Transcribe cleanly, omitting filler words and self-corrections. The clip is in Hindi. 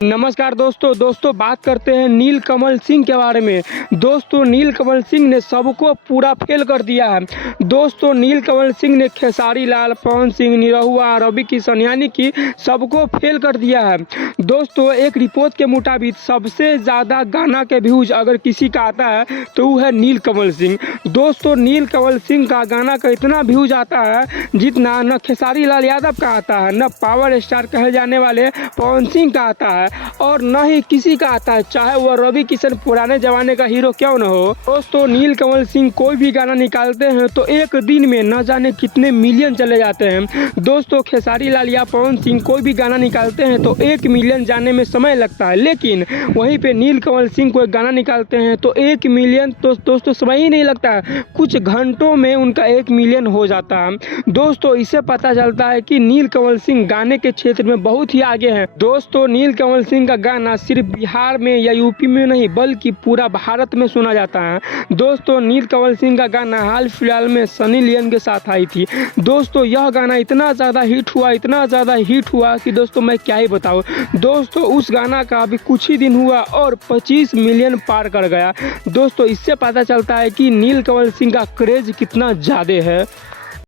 नमस्कार दोस्तों बात करते हैं नीलकमल सिंह के बारे में। दोस्तों नीलकमल सिंह ने सबको पूरा फेल कर दिया है। दोस्तों नीलकमल सिंह ने खेसारी लाल, पवन सिंह, निरहुआ, रवि किशन यानी कि सबको फेल कर दिया है। दोस्तों एक रिपोर्ट के मुताबिक सबसे ज़्यादा गाना के व्यूज अगर किसी का आता है तो वो है नीलकमल सिंह। दोस्तों नीलकमल सिंह का गाना का इतना व्यूज आता है जितना न खेसारी लाल यादव का आता है, न पावर स्टार कहे जाने वाले पवन सिंह का आता है और न ही किसी का आता है, चाहे वह रवि किशन पुराने जमाने का हीरो क्यों न हो। दोस्तों नीलकमल सिंह कोई भी गाना निकालते हैं तो एक दिन में न जाने कितने मिलियन चले जाते हैं। दोस्तों खेसारी लाल या पवन सिंह कोई भी गाना निकालते हैं तो 1 मिलियन जाने में समय लगता है, लेकिन वहीं पे नीलकमल सिंह कोई गाना निकालते हैं तो 1 मिलियन तो दोस्तों समय ही नहीं लगता है, कुछ घंटों में उनका 1 मिलियन हो जाता है। दोस्तों इससे पता चलता है कि नीलकमल सिंह गाने के क्षेत्र में बहुत ही आगे हैं। दोस्तों नीलकमल सिंह का गाना सिर्फ बिहार में या यूपी में नहीं बल्कि पूरा भारत में सुना जाता है। दोस्तों नीलकमल सिंह का गाना हाल फिलहाल में सनी लियोन के साथ आई थी। दोस्तों यह गाना इतना ज़्यादा हिट हुआ कि दोस्तों मैं क्या ही बताऊँ। दोस्तों उस गाना का अभी कुछ ही दिन हुआ और 25 मिलियन पार कर गया। दोस्तों इससे पता चलता है कि नीलकमल सिंह का क्रेज कितना ज़्यादा है।